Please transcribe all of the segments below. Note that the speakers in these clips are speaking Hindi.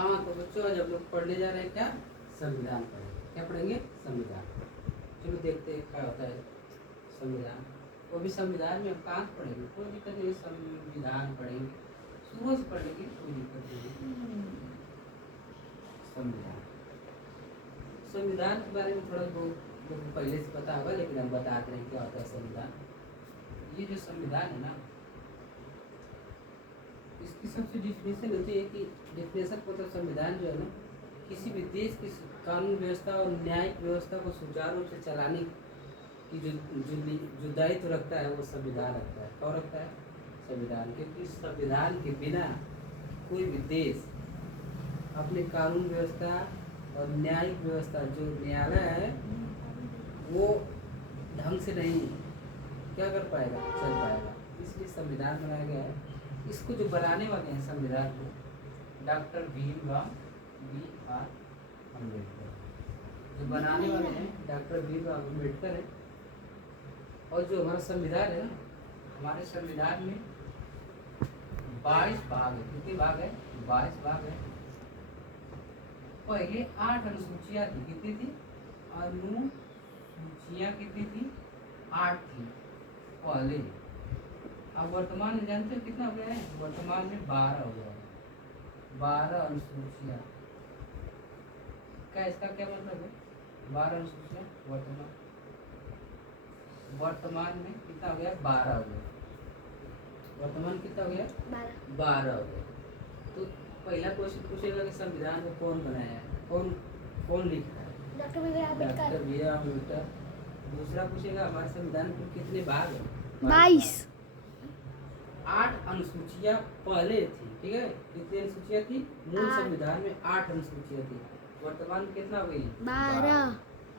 हाँ तो बच्चों आज हम लोग पढ़ने जा रहे हैं क्या, संविधान पढ़ेंगे। क्या पढ़ेंगे? संविधान। चलो देखते हैं क्या होता है संविधान। वो भी संविधान में हम कहाँ से पढ़ेंगे, कोई दिक्कत नहीं, संविधान पढ़ेंगे, शुरू से पढ़ेंगे, कोई दिक्कत नहीं। संविधान, संविधान के बारे में थोड़ा बहुत पहले से पता होगा, लेकिन हम बताते हैं क्या होता है संविधान। ये जो संविधान है ना, इसकी सबसे डिफिनेशन होती है कि डिफिनेशन मतलब संविधान जो है ना, किसी भी देश की कानून व्यवस्था और न्यायिक व्यवस्था को सुचारू रूप से चलाने की जो दायित्व रखता है वो संविधान रखता है। कौन रखता है? संविधान। क्योंकि संविधान के बिना कोई भी देश अपने कानून व्यवस्था और न्यायिक व्यवस्था जो न्यायालय है वो ढंग से नहीं क्या कर पाएगा, चल पाएगा। इसलिए संविधान बनाया गया है। इसको जो बनाने वाले हैं संविधान को, डॉक्टर भीमराव अम्बेडकर। जो बनाने वाले हैं डॉक्टर भीमराव अम्बेडकर है। और जो हमारा संविधान है ना, हमारे संविधान में 22 भाग है। कितने भाग है? 22 भाग है। पहले 8 अनुसूचियां थी। कितनी थी? अनुसूचियां कितनी थी? 8 थी पहले। अब वर्तमान में जानते हो कितना हो गया है? वर्तमान में 12 हो गया है। 12 अनुसूचियां। क्या इसका क्या मतलब है? 12 अनुसूचियां वर्तमान में कितना हो गया? 12 हो गया। वर्तमान कितना हो गया? 12 हो गया। तो पहला क्वेश्चन पूछेगा कि संविधान को कौन बनाया है, कौन लिखा है? Doctor B R Ambedkar. दूसरा पूछेगा हमारे संविधान के कितने भाग है? 22। 8 अनुसूचियां पहले थी, ठीक है। कितनी अनुसूचियां थी? मूल संविधान में 8 अनुसूचियां थी। वर्तमान में कितना हो गई? 12।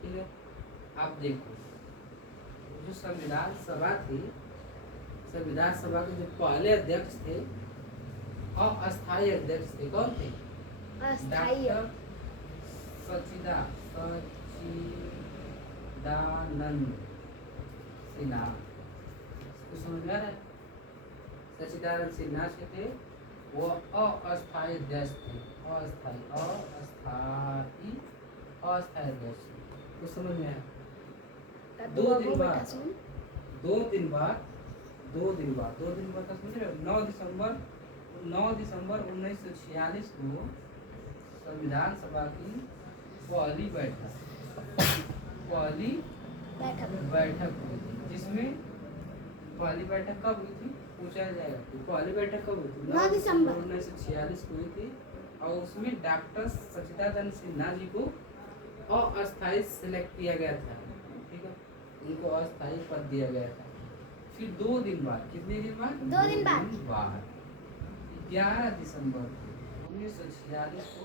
ठीक है। आप देखो जो संविधान सभा थी, संविधान सभा के जो पहले अध्यक्ष थे, अस्थायी अध्यक्ष थे। कौन थे? डॉक्टर सच्चिदानंद सिन्हा। समझ में आ रहा है? सच्चिदानंद सिन्हा से थे, वो अस्थायी अध्यक्ष थे। अस्थायी अध्यक्ष। तो समझ में आया? 2 दिन बाद का समझ रहे हो? 9 दिसंबर 1946 को संविधान सभा की पहली बैठक हुई थी। जिसमें पहली बैठक कब हुई थी पूछा जाएगा। पहली बैठक कब हुई थी? 9 दिसंबर 1946 को हुई थी। और उसमें डॉक्टर सच्चिदानंद सिन्हा जी को अस्थायी सिलेक्ट किया गया था। ठीक है, उनको अस्थायी पद दिया गया था। फिर 2 दिन बाद, कितने दिन बाद? 2 दिन बाद 11 दिसंबर 1946 को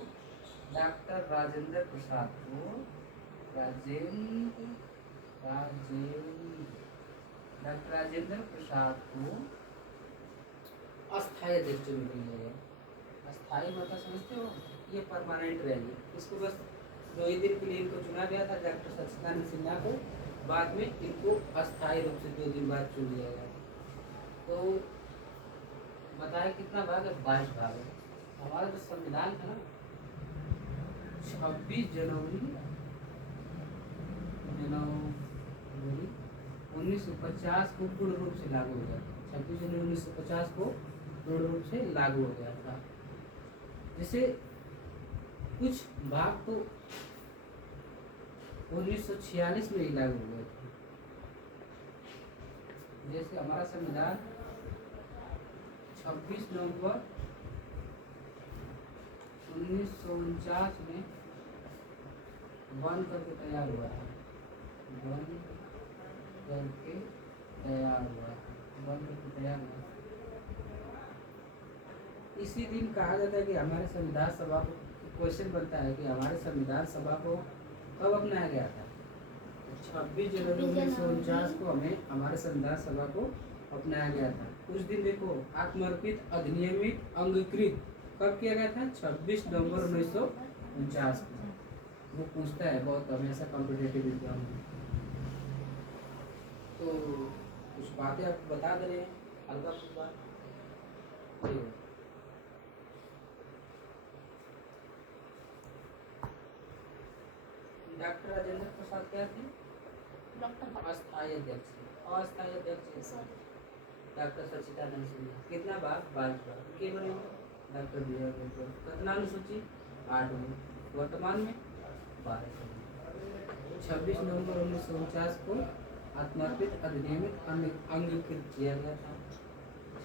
डॉक्टर राजेंद्र प्रसाद को अस्थायी अध्यक्ष चुन लिया गया। अस्थायी मतलब समझते हो? ये परमानेंट रहेंगे। इसको बस 2 ही दिन के लिए इनको चुना गया था, डॉक्टर सच्चिदानंद सिन्हा को। बाद में इनको अस्थायी रूप से 2 दिन बाद चुन लिया गया। तो बताए कितना भाग है? 22 भाग है। हमारा जो संविधान था ना, 26 जनवरी 1950 को पूर्ण रूप से लागू हो गया। 26 जनवरी 1950 को पूर्ण रूप से लागू हो गया था। जैसे कुछ भाग तो 1946 में ही लागू हो गए थे। जैसे हमारा संविधान 26 नवंबर 1949 में बन करके तैयार हुआ था। इसी दिन कहा जाता है कि हमारे संविधान सभा को क्वेश्चन बनता है कि हमारे संविधान सभा को कब अपनाया गया था? 26 जनवरी 1949 को हमें हमारे संविधान सभा को अपनाया गया था। उस दिन देखो आत्मर्पित अधिनियमित अंगीकृत कब किया गया था? 26 नवंबर 1949 को। वो पूछता है बहुत हमेशा कॉम्पिटेटिव एग्जाम में। तो कुछ बातें आपको बता दे रहे हैं, हल्का फुल्का। डॉक्टर राजेंद्र प्रसाद क्या थे? अस्थायी अध्यक्ष। अस्थायी अध्यक्ष डॉक्टर सच्चिदानंद सिन्हा। कितना बार? 22 बार। के बने डॉक्टर बी आर अम्बेडकर। कितना अनुसूची? 8वीं। वर्तमान में 12। 26 नवंबर 1949 को आत्मार्पित अधिनियम अंगीकृत किया गया था।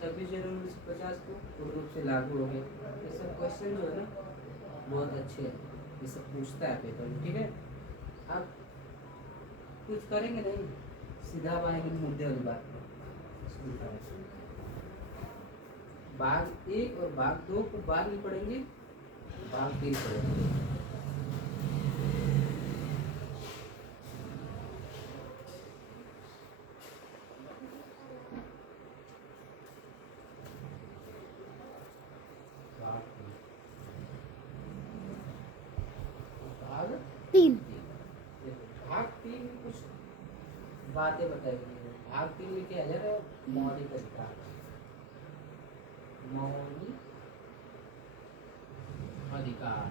26 जनवरी 1950 को पूर्ण रूप से लागू हो गया। ये सब क्वेश्चन जो है ना बहुत अच्छे हैं, ये सब पूछता है पेपर में। ठीक है, आप कुछ करेंगे नहीं, सीधा आएंगे मुद्दे वाली बात। भाग 1 और भाग 2 को बाद में पढ़ेंगे, भाग 3 पढ़ेंगे। भाग 3 में कुछ बातें बताएंगे। भाग 3 में क्या है? मौलिक अधिकार। मौलिक अधिकार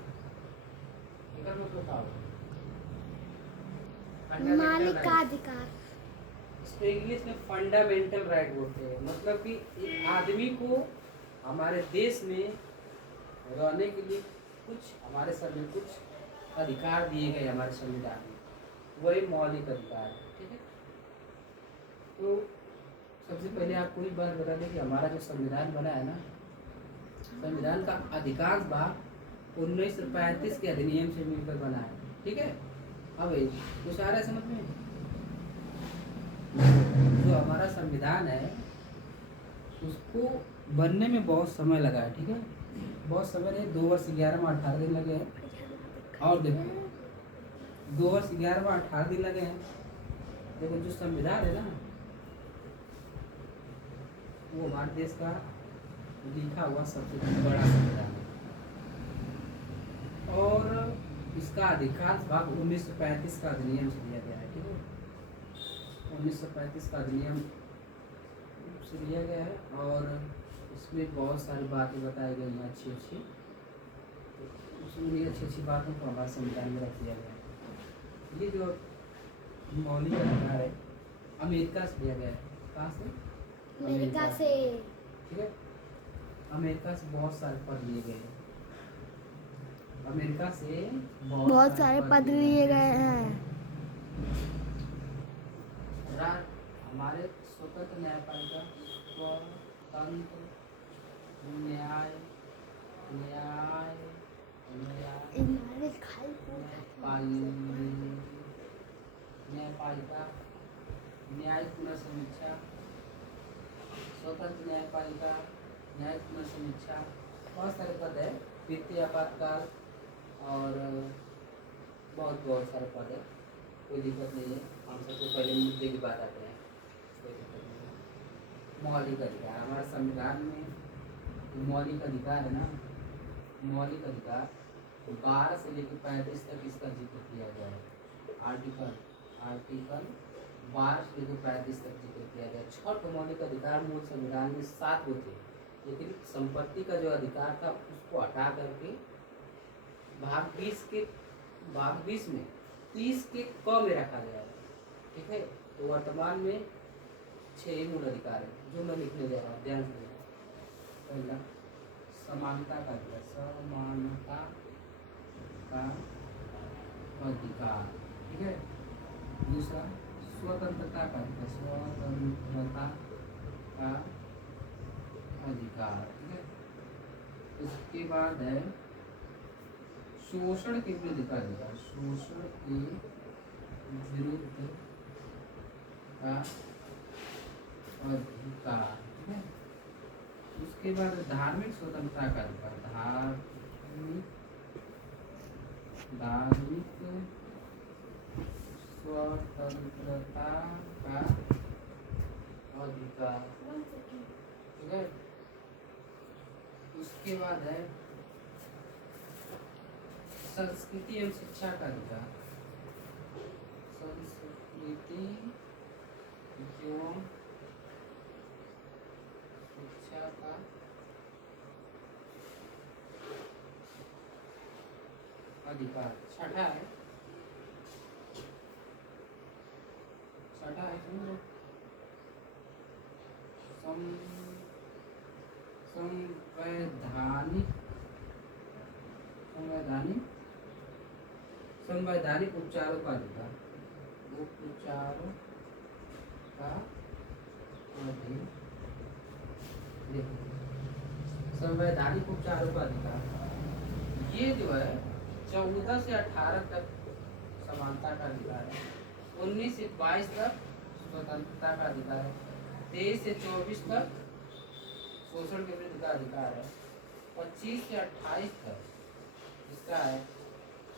मालिकाधिकार, इसको इंग्लिश में फंडामेंटल राइट बोलते हैं। मतलब कि एक आदमी को हमारे देश में रहने के लिए कुछ हमारे सभी कुछ अधिकार दिए गए हमारे संविधान में, वही मौलिक अधिकार है। ठीक है, तो सबसे पहले आपको एक बात बता दें कि हमारा जो संविधान बना है ना, संविधान का अधिकांश भाग 1935 के अधिनियम से मिलकर बना है। ठीक है, अब कुछ आ रहा है समझ में? जो हमारा संविधान है उसको बनने में बहुत समय लगा है। ठीक है, बहुत समय नहीं, 2 वर्ष 11 माह 18 दिन लगे हैं। और देखो 2 वर्ष 11 माह 18 दिन लगे हैं। देखो जो संविधान है ना वो हमारे देश का लिखा हुआ सबसे बड़ा संविधान है और इसका अधिकांश भाग 1935 का अधिनियम से दिया गया है। ठीक है, 1935 का अधिनियम से लिया गया है और इसमें बहुत सारी बातें बताई गई हैं अच्छी अच्छी। उसमें अच्छी अच्छी बातों को हमारे संविधान में रख दिया गया है। ये जो मौलिक अधिकार है अमेरिका से लिया गया है। कहाँ से? अमेरिका से। ठीक है, अमेरिका से बहुत सारे पद लिए गए हैं। अमेरिका से बहुत सारे पद लिए गए हैं। हमारे स्वतंत्र न्यायपालिका, स्वतंत्र न्याय न्याय न्यायपालिका, न्यायिक पुनर्समीक्षा, स्वतंत्र न्यायपालिका, न्यायिक पुनर्समीक्षा, बहुत सारे पद है। वित्तीय आपातकाल और बहुत सारे पद है। कोई दिक्कत नहीं है, हम सबसे पहले मुद्दे की बात आते हैं। कोई दिक्कत नहीं है। मौलिक अधिकार हमारे संविधान में मौलिक अधिकार है ना, मौलिक अधिकार 12 से लेकर 35 तक इसका जिक्र किया गया है। आर्टिकल 12 से लेकर 35 तक जिक्र किया गया। 6 मौलिक अधिकार मूल संविधान में 7 होते, लेकिन संपत्ति का जो अधिकार था उसको हटा करके भाग 20 में 30 के क में रखा गया है। ठीक है, तो वर्तमान में 6 मूल अधिकार है जो मैं लिखने जा रहा हूँ, ध्यान से। पहला समानता का अधिकार, समानता का अधिकार। ठीक है, दूसरा स्वतंत्रता का अधिकार, स्वतंत्रता का अधिकार। ठीक है, उसके बाद है शोषण के विरुद्ध का अधिकार, शोषण के विरुद्ध का अधिकार। ठीक है, उसके बाद धार्मिक स्वतंत्रता का अधिकार, धार्मिक स्वतंत्रता का अधिकार। ठीक है, उसके बाद है संस्कृति एवं शिक्षा का अधिकार, संस्कृति एवं शिक्षा का अधिकार। छठा है संवैधानिक संवैधानिक संवैधानिक उपचारों का अधिकार, उपचारों का अधिकार, संवैधानिक उपचारों का अधिकार, ये जो है 14 से 18 तक समानता का अधिकार है, 19 से 22 तक स्वतंत्रता का अधिकार है, 23 से 24 तक शोषण के विरुद्ध का अधिकार है, 25 से 28 तक इसका है,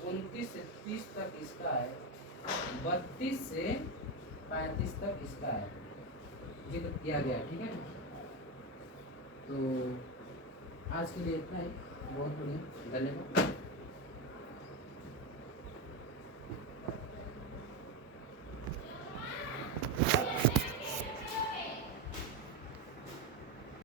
29 से 30 तक इसका है, 32 से 35 तक इसका है, जिक्र किया गया। ठीक है, तो आज के लिए इतना ही। बहुत बढ़िया, धन्यवाद।